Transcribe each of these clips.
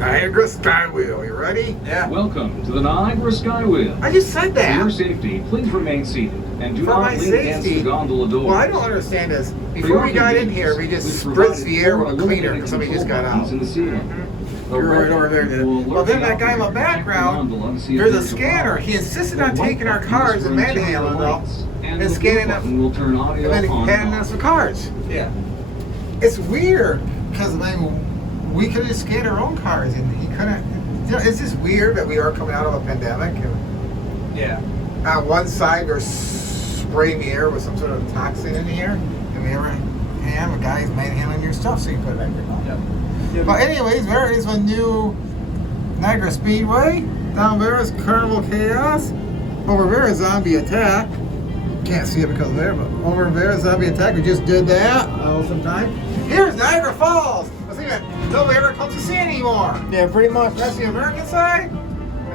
Niagara Skywheel. You ready? Yeah. Welcome to the Niagara Skywheel. I just said For your that. safety, please remain seated and do For not my lean against the safety. gondola doors. Well, I don't understand this. Before we got in here, we just spritzed the air with a cleaner because somebody just got out. In the ceiling. You're right over there. Well, then that guy in the background, there's a scanner. He insisted on taking our cards and manhandling them and scanning them will turn audio and then on handing and us off. the cards. Yeah. It's weird because we could have scanned our own cards and he couldn't. You know, it's just weird that we are coming out of a pandemic. And Yeah. on one side, we're spraying the air with some sort of toxin in the air, and the other hand, the guy's manhandling your stuff so you put it back in your mouth. Yep. But anyways, there is a new Niagara Speedway. Down there is Carnival Chaos. Over there is Zombie Attack. Can't see it because of there, but over there is Zombie Attack. We just did that sometime. Here's Niagara Falls. Let's see that. Nobody ever comes to see it anymore. Yeah, pretty much. That's the American side.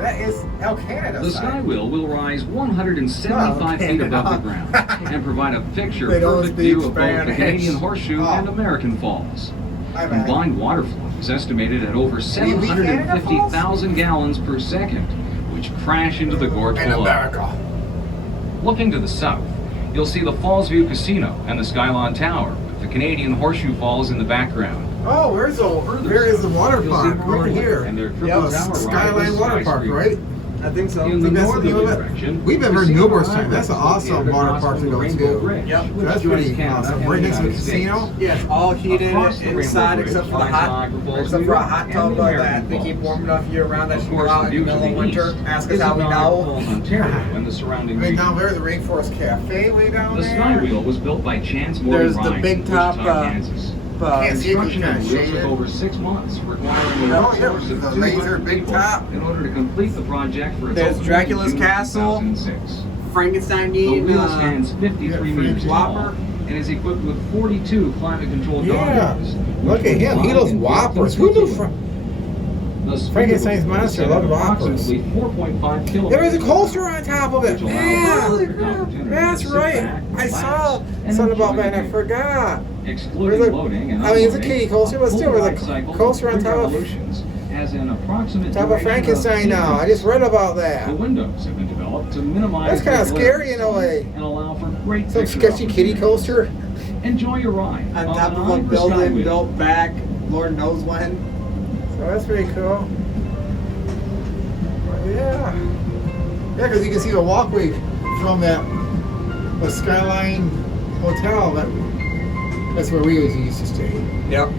That is El Canada The side. Skywheel will rise 175 feet above the ground and provide a They don't picture-perfect speak view of both the Spanish. Canadian Horseshoe Oh. and American Falls. My bad. Combined water flow is estimated at over Canada 750,000 gallons per second, which crash into the gorge In below. America. Looking to the south, you'll see the Falls View Casino and the Skylon Tower, with the Canadian Horseshoe Falls in the background. Oh, where is the water You'll see park over Greenwood here? and their triple Yep, tower ride Skyline with Water Park, skyscraper. right? I think so. In the That's northerly the other- direction, we've been we there see numerous the times. That's an Niagara awesome located water across park to the go Rainbow to. Bridge, Yep. which That's joins pretty Canada awesome. and Right the next to the United States. casino. Yeah, it's all heated Across the inside Rainbow except for the Bridge hot, lies Niagara Falls, except New for a York, hot and tub the like American that. They keep Falls. warm enough year round that Of you can course, go out the in the view middle to of the winter. east Ask is us how of we Niagara know. Falls, Ontario, and the surrounding Right down region. there, the Rainforest Cafe way down The there. Skywheel was built by Chance Morgan There's the Ryan big in top, Wichita, Kansas. Can't see it 'cause Construction it's of the kinda wheels took shaded. over 6 months, requiring a Oh, yeah, workforce of the 200 laser big people top. in order to complete the project for its There's opening Dracula's in June Castle. 2006. Frankenstein The need wheel stands 53 yeah, meters tall Whopper. and is equipped with 42 climate-controlled Yeah. gondolas. Look which at him. He will loves fly in Whoppers. 15 Who knew feet. The speed Frankenstein's of the monster is loved Whoppers. approximately 4.5 kilometers. There was a coaster on top of it. which allows Yeah. pilots the opportunity That's to sit right. back, I relax, saw and something about enjoy that and I the view. forgot. Excluding There's a- loading and I mean, it's a unloading, kiddie coaster, but full still, there's a life cycle coaster on of top of- revolutions has an approximate Top of duration Frankenstein now. 8 I just read minutes. about The that. windows have been developed to minimize That's kinda the glare scary in a of the sun way. and allow for great Some picture sketchy kiddie opportunities. coaster. Enjoy your ride On the top of a Niagara building Skywheel. built back, Lord knows when. So that's pretty cool. But yeah. Yeah, because you can see the walkway from the Skyline Hotel. That's where we always used to stay. Yep.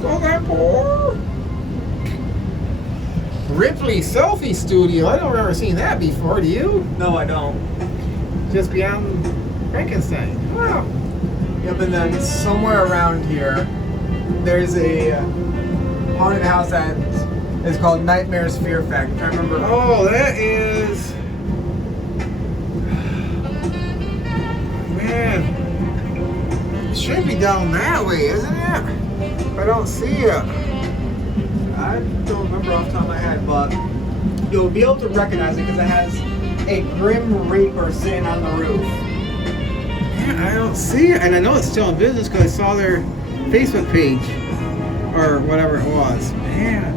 So that poor Ripley Selfie Studio. I don't remember seeing that before. Do you? No, I don't. Just beyond Frankenstein. Wow. Yep, and then somewhere around here, there's a haunted house that is called Nightmare's Fear Factory. I remember. Oh, that is. Man. It should be down that way, isn't it? I don't see it. I don't remember off the top of my head, but you'll be able to recognize it because it has a Grim Reaper sitting on the roof. Yeah, I don't see it. And I know it's still in business because I saw their Facebook page. Or whatever it was. Man.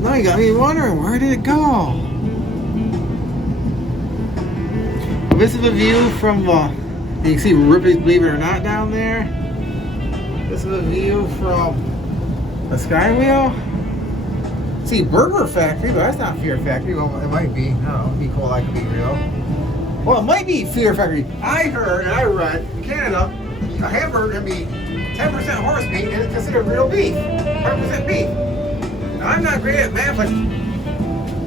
Now you got me wondering, where did it go? This is a view from, you can see Ripley's Believe It or Not down there. This is a view from the Skywheel. See, Burger Factory, but that's not Fear Factory. Well, it might be. I don't know. It'd be cool. That could be real. Well, it might be Fear Factory. I heard and I read in Canada, a hamburger can be 10% horse meat and it's considered real beef. 100% beef. Now, I'm not great at math like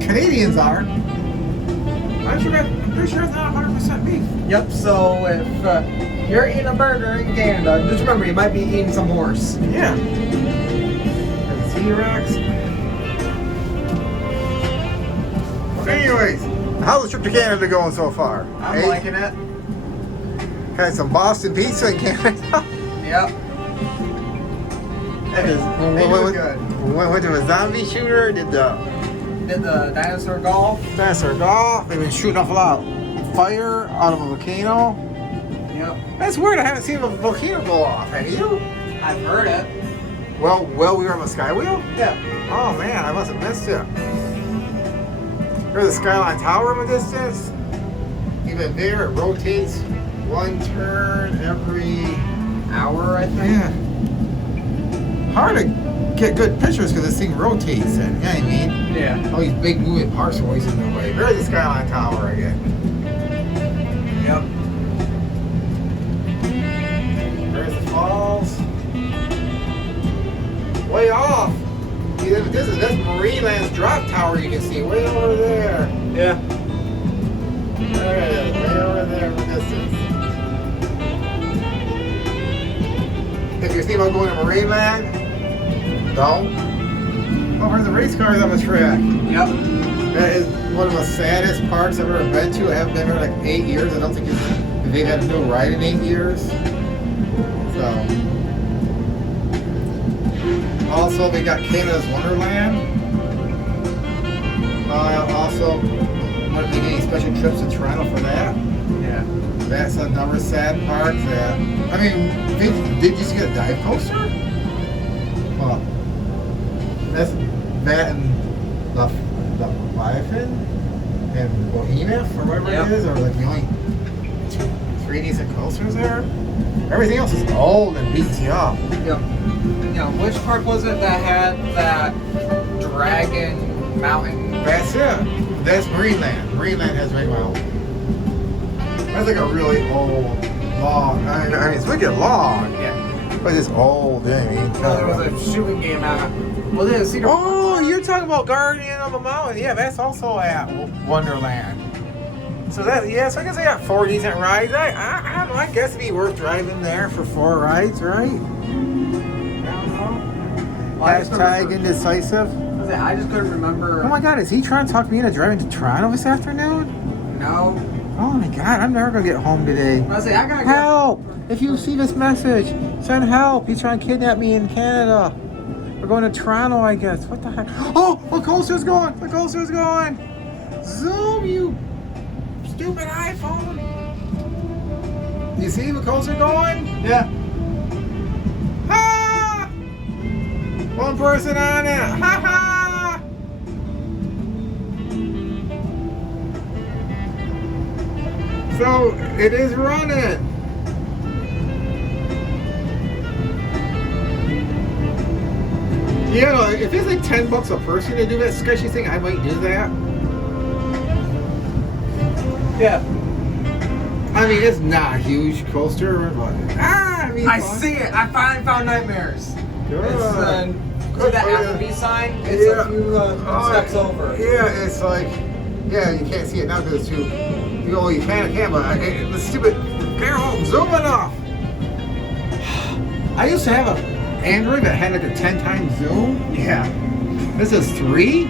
Canadians are. I'm pretty sure it's not 100% beef. Yep, so if you're eating a burger in Canada, just remember you might be eating some horse. Yeah. And T-Rex. Anyways, how's the trip to Canada going so far? I'm liking it. Had some Boston pizza in Canada. Yep. It is. It was good. Went to a zombie shooter. Did the Did the dinosaur golf. dinosaur golf. They've been shooting off a lot of fire out of a volcano. Yep. That's weird. I haven't seen a volcano go off. Have you? I've heard it. Well, we were on the Skywheel? Yeah. Oh man, I must have missed it. There's the Skyline Tower in the distance. Even there, it rotates one turn every Hour, I think. Yeah. Hard to get good pictures because this thing rotates and you know what I mean? Yeah. All these big moving parts are always in the way. There's the Skyline Tower again. Yep. There's the falls. Way off. See, that's Marineland's drop tower you can see way over there. Yeah. There it is, way over there in the distance. If you're thinking about going to Marineland, don't. Oh, there's the race cars on the track. Yep. That is one of the saddest parks I've ever been to. I haven't been there in like 8 years. I don't think they've had a new ride in 8 years. So. Also, they got Canada's Wonderland. Also, want to take any special trips to Toronto for that. Yeah. That's another sad part. That I mean, did you see a dive coaster? Well, that's that and the Leviathan and Bohemia or whatever Yep. it is, or like the only 3 decent coasters there. Everything else is old and beats you up. Yep. Now, which park was it that had that dragon mountain? That's it. That's Marineland. Marineland has Ring Mountain. That's like a really old, long. I mean, it's really long, Yeah. but it's old. I mean, There was a shooting game out. Was it Cedar? oh, you're talking about Guardian of the Mountain. Yeah, that's also at Wonderland. So that, yeah, so I guess I got 4 decent rides. I don't know. I guess it'd be worth driving there for 4 rides, right? I don't know. Hashtag indecisive. I just couldn't remember. Oh my God, is he trying to talk me into driving to Toronto this afternoon? No. Oh my God, I'm never gonna get home today. I gotta Help! If you see this message, send help. He's trying to kidnap me in Canada. We're going to Toronto, I guess. What the heck? Oh, the coaster's going! The coaster's going! Zoom, you stupid iPhone! You see the coaster going? Yeah. Ha! One person on it! Ha ha! So it is running. Yeah, if it's like $10 a person to do that sketchy thing, I might do that. Yeah. I mean, it's not a huge coaster, but I mean, I see it. I finally found Nightmares. Good. It's see Good that for you. Applebee sign? It's a few steps over. Yeah, it's like, yeah, you can't see it now because it's too. You can, but the stupid camera zooming off. I used to have an Android that had like a 10 times zoom. Yeah. This is 3.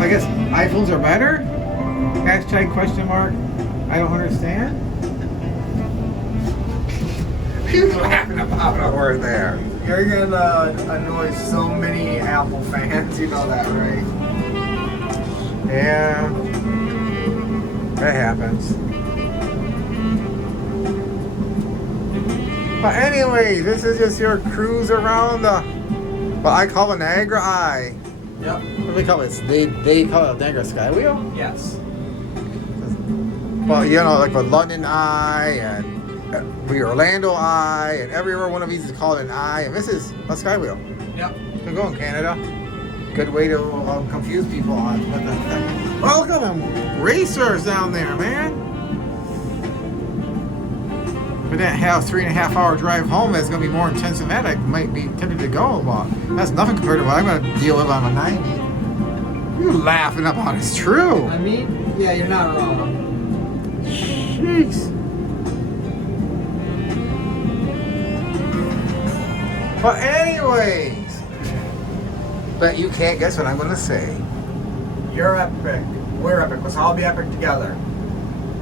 I guess iPhones are better. Hashtag question mark. I don't understand. He's laughing about a word there. You're gonna annoy so many Apple fans, you know that, right? Yeah. That happens. But anyway, this is just your cruise around the what I call the Niagara Eye. Yep. What do they call it? They call it Niagara Skywheel? Yes. Well, you know, like the London Eye and the Orlando Eye, and every one of these is called an eye, and this is a Skywheel. Yep. Good going, Canada. Good way to confuse people on what the heck. Oh, look at them racers down there, man. But that 3.5 hour drive home that's going to be more intense than that. I might be tempted to go, but that's nothing compared to what I'm going to deal with on a 90. You're laughing about it. It's true. I mean, yeah, you're not wrong. Jeez. But anyways, but you can't guess what I'm going to say. You're epic. We're epic. Let's all be epic together.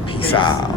Peace out.